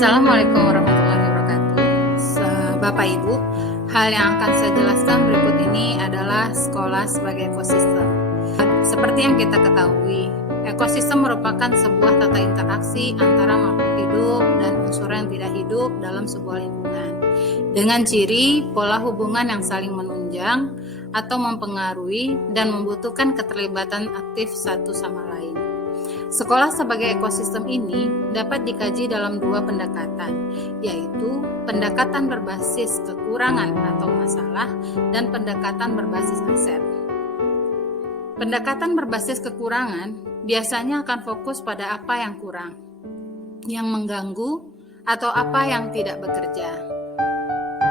Assalamualaikum warahmatullahi wabarakatuh. Bapak Ibu, hal yang akan saya jelaskan berikut ini adalah sekolah sebagai ekosistem. Seperti yang kita ketahui, ekosistem merupakan sebuah tata interaksi antara makhluk hidup dan unsur yang tidak hidup dalam sebuah lingkungan, dengan ciri pola hubungan yang saling menunjang atau mempengaruhi dan membutuhkan keterlibatan aktif satu sama lain. Sekolah sebagai ekosistem ini dapat dikaji dalam dua pendekatan, yaitu pendekatan berbasis kekurangan atau masalah dan pendekatan berbasis aset. Pendekatan berbasis kekurangan biasanya akan fokus pada apa yang kurang, yang mengganggu, atau apa yang tidak bekerja.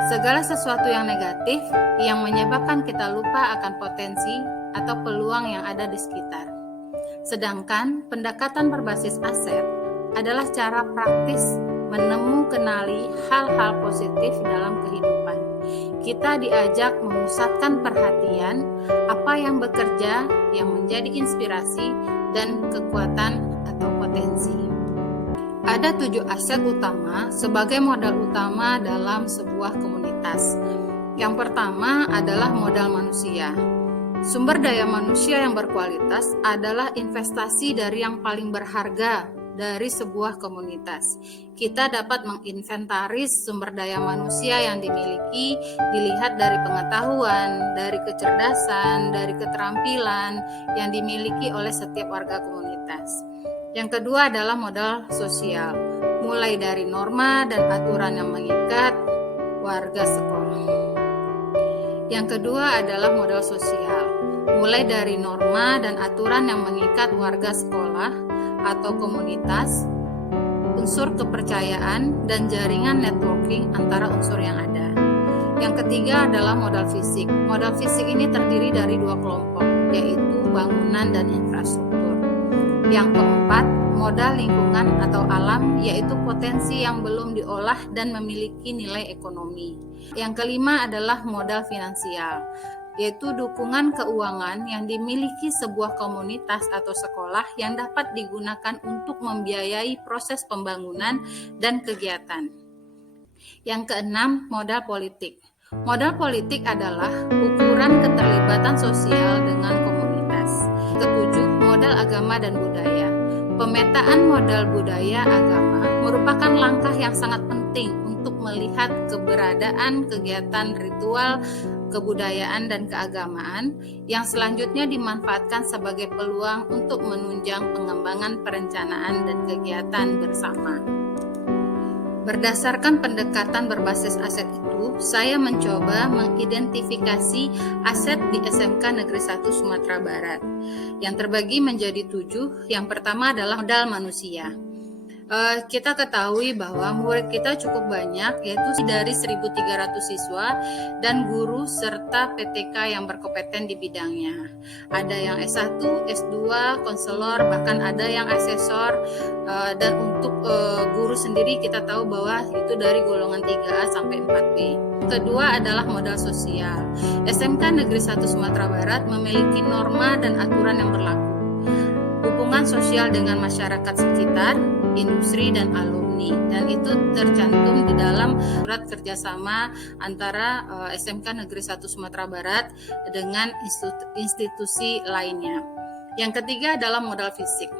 Segala sesuatu yang negatif yang menyebabkan kita lupa akan potensi atau peluang yang ada di sekitar. Sedangkan pendekatan berbasis aset adalah cara praktis kenali hal-hal positif dalam kehidupan. Kita diajak memusatkan perhatian apa yang bekerja, yang menjadi inspirasi dan kekuatan atau potensi. Ada 7 aset utama sebagai modal utama dalam sebuah komunitas. Yang pertama adalah modal manusia. Sumber daya manusia yang berkualitas adalah investasi dari yang paling berharga dari sebuah komunitas. Kita dapat menginventaris sumber daya manusia yang dimiliki, dilihat dari pengetahuan, dari kecerdasan, dari keterampilan yang dimiliki oleh setiap warga komunitas. Yang kedua adalah modal sosial, mulai dari norma dan aturan yang mengikat warga sekolah. Yang kedua adalah modal sosial, mulai dari norma dan aturan yang mengikat warga sekolah atau komunitas, unsur kepercayaan, dan jaringan networking antara unsur yang ada. Yang ketiga adalah modal fisik. Modal fisik ini terdiri dari 2 kelompok, yaitu bangunan dan infrastruktur. Yang keempat, modal lingkungan atau alam, yaitu potensi yang belum diolah dan memiliki nilai ekonomi. Yang kelima adalah modal finansial, yaitu dukungan keuangan yang dimiliki sebuah komunitas atau sekolah yang dapat digunakan untuk membiayai proses pembangunan dan kegiatan. Yang keenam, modal politik. Modal politik adalah ukuran keterlibatan sosial dengan komunitas. Ketujuh, modal agama dan budaya. Pemetaan modal budaya agama merupakan langkah yang sangat penting untuk melihat keberadaan kegiatan ritual, kebudayaan, dan keagamaan yang selanjutnya dimanfaatkan sebagai peluang untuk menunjang pengembangan perencanaan dan kegiatan bersama. Berdasarkan pendekatan berbasis aset itu, saya mencoba mengidentifikasi aset di SMK Negeri 1 Sumatera Barat yang terbagi menjadi 7. Yang pertama adalah modal manusia. Kita ketahui bahwa murid kita cukup banyak, yaitu dari 1.300 siswa dan guru serta PTK yang berkompeten di bidangnya. Ada yang S1, S2, konselor, bahkan ada yang asesor, dan untuk guru sendiri kita tahu bahwa itu dari golongan 3A sampai 4B. Kedua adalah modal sosial. SMK Negeri 1 Sumatera Barat memiliki norma dan aturan yang berlaku. Hubungan sosial dengan masyarakat sekitar, industri, dan alumni, dan itu tercantum di dalam surat kerjasama antara SMK Negeri 1 Sumatera Barat dengan institusi lainnya. Yang ketiga adalah modal fisik.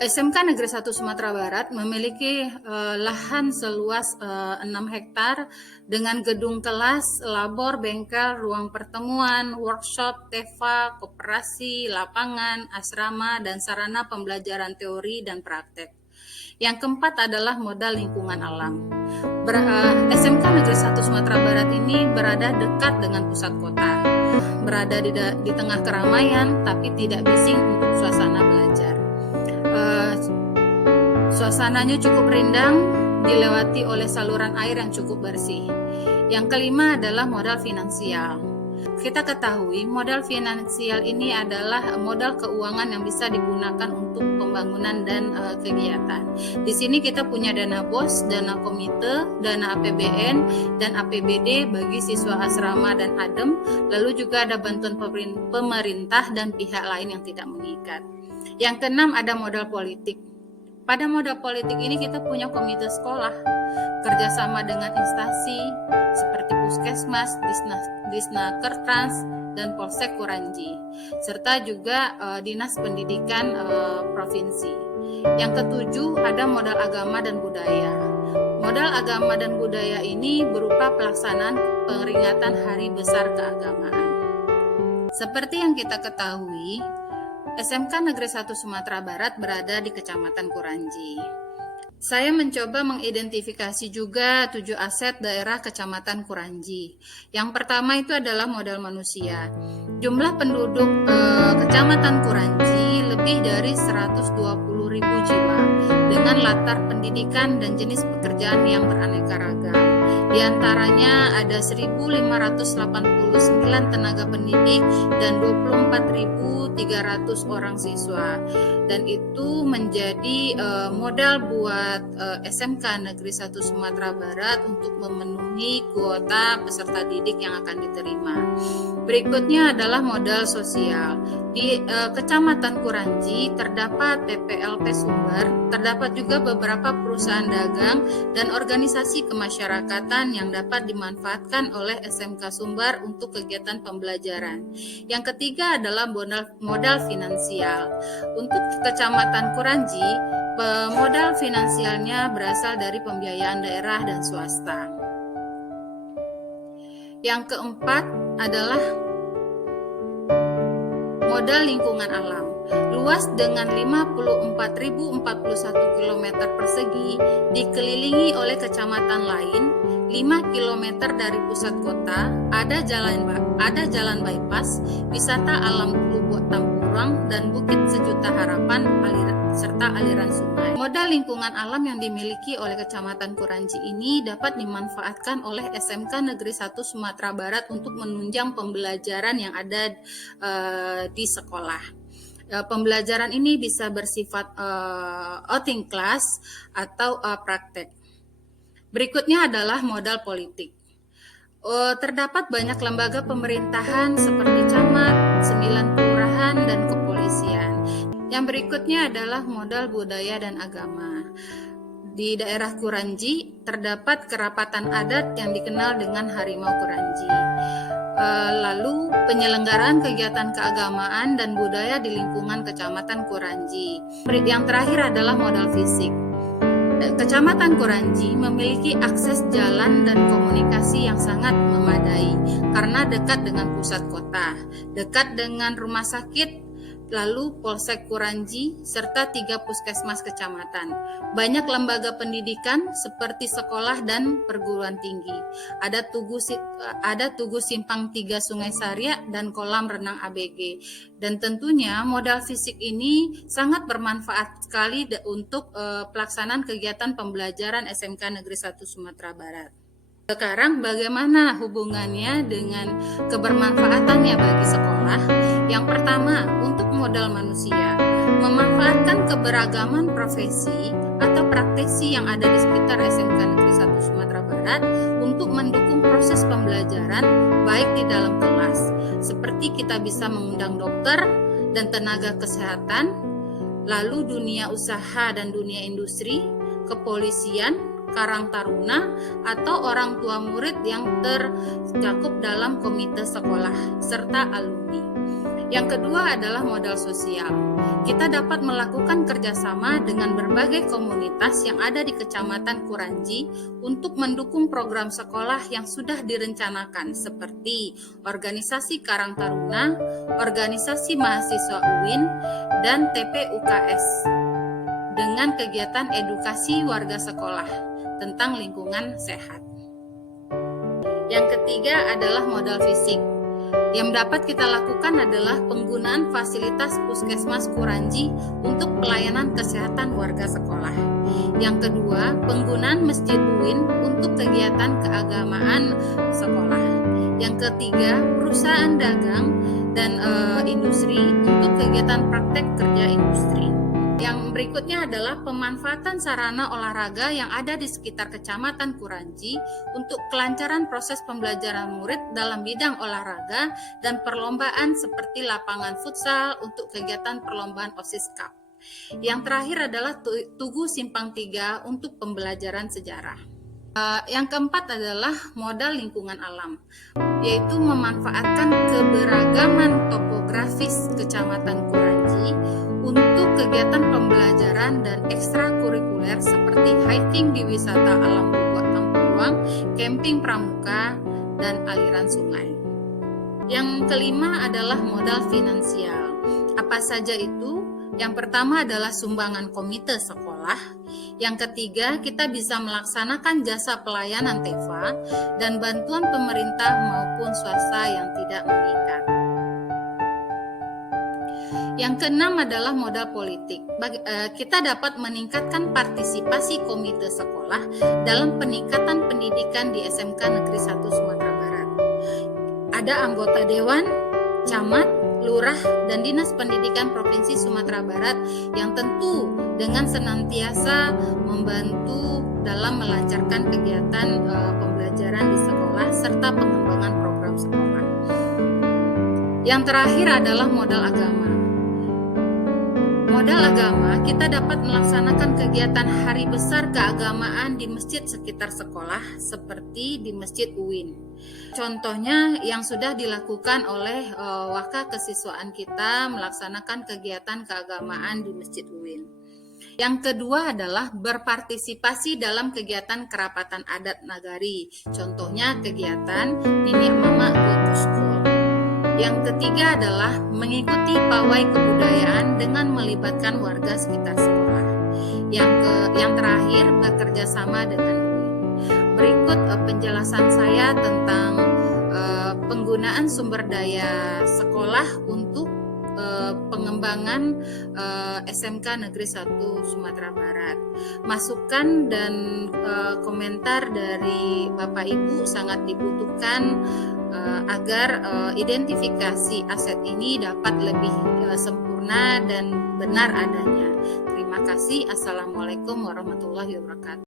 SMK Negeri 1 Sumatera Barat memiliki lahan seluas 6 hektar dengan gedung kelas, labor, bengkel, ruang pertemuan, workshop, TEFA, koperasi, lapangan, asrama, dan sarana pembelajaran teori dan praktek. Yang keempat adalah modal lingkungan alam. SMK Negeri 1 Sumatera Barat ini berada dekat dengan pusat kota, berada di tengah keramaian, tapi tidak bising untuk suasana belajar. Suasananya cukup rindang, dilewati oleh saluran air yang cukup bersih. Yang kelima adalah modal finansial. Kita ketahui modal finansial ini adalah modal keuangan yang bisa digunakan untuk pembangunan dan kegiatan. Di sini kita punya dana BOS, dana komite, dana APBN, dan APBD bagi siswa asrama dan ADEM, lalu juga ada bantuan pemerintah dan pihak lain yang tidak mengikat. Yang keenam ada modal politik. Pada modal politik ini kita punya komite sekolah, kerjasama dengan instansi seperti Puskesmas, Disnakertrans, dan Polsek Kuranji, serta juga Dinas Pendidikan Provinsi. Yang ketujuh ada modal agama dan budaya. Modal agama dan budaya ini berupa pelaksanaan peringatan Hari Besar Keagamaan. Seperti yang kita ketahui, SMK Negeri 1 Sumatera Barat berada di Kecamatan Kuranji. Saya mencoba mengidentifikasi juga 7 aset daerah Kecamatan Kuranji. Yang pertama itu adalah modal manusia. Jumlah penduduk Kecamatan Kuranji lebih dari 120.000 jiwa dengan latar pendidikan dan jenis pekerjaan yang beraneka ragam. Di antaranya ada 1.589 tenaga pendidik dan 24.300 orang siswa. Dan itu menjadi modal buat SMK Negeri 1 Sumatera Barat untuk memenuhi kuota peserta didik yang akan diterima. Berikutnya adalah modal sosial. Di Kecamatan Kuranji terdapat PPLP Sumber, terdapat juga beberapa perusahaan dagang dan organisasi kemasyarakatan yang dapat dimanfaatkan oleh SMK Sumber untuk kegiatan pembelajaran. Yang ketiga adalah modal finansial. Untuk Kecamatan Kuranji, modal finansialnya berasal dari pembiayaan daerah dan swasta. Yang keempat adalah modal lingkungan alam. Luas dengan 54.041 km persegi, dikelilingi oleh kecamatan lain, 5 km dari pusat kota, ada jalan bypass, wisata alam Lubuk Tampurang, dan Bukit Sejuta Harapan, serta aliran sungai. Modal lingkungan alam yang dimiliki oleh Kecamatan Kuranji ini dapat dimanfaatkan oleh SMK Negeri 1 Sumatera Barat untuk menunjang pembelajaran yang ada di sekolah. Pembelajaran ini bisa bersifat outing class atau praktek. Berikutnya adalah modal politik. Terdapat banyak lembaga pemerintahan seperti camat, 9 kelurahan, dan kepolisian. Yang berikutnya adalah modal budaya dan agama. Di daerah Kuranji terdapat kerapatan adat yang dikenal dengan Harimau Kuranji. Lalu penyelenggaraan kegiatan keagamaan dan budaya di lingkungan Kecamatan Kuranji. Yang terakhir adalah modal fisik. Kecamatan Kuranji memiliki akses jalan dan komunikasi yang sangat memadai karena dekat dengan pusat kota, dekat dengan rumah sakit, lalu Polsek Kuranji, serta 3 puskesmas kecamatan. Banyak lembaga pendidikan seperti sekolah dan perguruan tinggi. Ada Tugu Simpang 3 Sungai Saria dan kolam renang ABG. Dan tentunya modal fisik ini sangat bermanfaat sekali untuk pelaksanaan kegiatan pembelajaran SMK Negeri 1 Sumatera Barat. Sekarang bagaimana hubungannya dengan kebermanfaatannya bagi sekolah? Yang pertama, untuk modal manusia, memanfaatkan keberagaman profesi atau praktisi yang ada di sekitar SMK Negeri 1 Sumatera Barat untuk mendukung proses pembelajaran baik di dalam kelas. Seperti kita bisa mengundang dokter dan tenaga kesehatan, lalu dunia usaha dan dunia industri, kepolisian, Karang Taruna, atau orang tua murid yang tercakup dalam komite sekolah, serta alumni. Yang kedua adalah modal sosial. Kita dapat melakukan kerjasama dengan berbagai komunitas yang ada di Kecamatan Kuranji untuk mendukung program sekolah yang sudah direncanakan seperti organisasi Karang Taruna, organisasi mahasiswa UIN, dan TPUKS dengan kegiatan edukasi warga sekolah tentang lingkungan sehat. Yang ketiga adalah modal fisik. Yang dapat kita lakukan adalah penggunaan fasilitas Puskesmas Kuranji untuk pelayanan kesehatan warga sekolah. Yang kedua, penggunaan Masjid UIN untuk kegiatan keagamaan sekolah. Yang ketiga, perusahaan dagang dan industri untuk kegiatan praktek kerja industri. Yang berikutnya adalah pemanfaatan sarana olahraga yang ada di sekitar Kecamatan Kuranji untuk kelancaran proses pembelajaran murid dalam bidang olahraga dan perlombaan seperti lapangan futsal untuk kegiatan perlombaan OSIS Cup. Yang terakhir adalah Tugu Simpang 3 untuk pembelajaran sejarah. Yang keempat adalah modal lingkungan alam, yaitu memanfaatkan keberagaman topografis Kecamatan Kuranji untuk kegiatan pembelajaran dan ekstrakurikuler seperti hiking di wisata alam Bogor Tampuruang, camping pramuka, dan aliran sungai. Yang kelima adalah modal finansial. Apa saja itu? Yang pertama adalah sumbangan komite sekolah. Yang ketiga, kita bisa melaksanakan jasa pelayanan TEFA dan bantuan pemerintah maupun swasta yang tidak mengikat. Yang keenam adalah modal politik. Kita dapat meningkatkan partisipasi komite sekolah dalam peningkatan pendidikan di SMK Negeri 1 Sumatera Barat. Ada anggota dewan, camat, lurah, dan Dinas Pendidikan Provinsi Sumatera Barat yang tentu dengan senantiasa membantu dalam melancarkan kegiatan pembelajaran di sekolah serta pengembangan program sekolah. Yang terakhir adalah modal agama. Modal agama, kita dapat melaksanakan kegiatan hari besar keagamaan di masjid sekitar sekolah seperti di Masjid UIN. Contohnya yang sudah dilakukan oleh Waka Kesiswaan kita melaksanakan kegiatan keagamaan di Masjid UIN. Yang kedua adalah berpartisipasi dalam kegiatan kerapatan adat nagari. Contohnya kegiatan Nini Mama Go to School. Yang ketiga adalah mengikuti pawai kebudayaan dengan melibatkan warga sekitar sekolah. Yang terakhir bekerja sama dengan UIN. Berikut penjelasan saya tentang penggunaan sumber daya sekolah untuk pengembangan SMK Negeri 1 Sumatera Barat. Masukan dan komentar dari Bapak Ibu sangat dibutuhkan agar identifikasi aset ini dapat lebih sempurna dan benar adanya. Terima kasih. Assalamualaikum warahmatullahi wabarakatuh.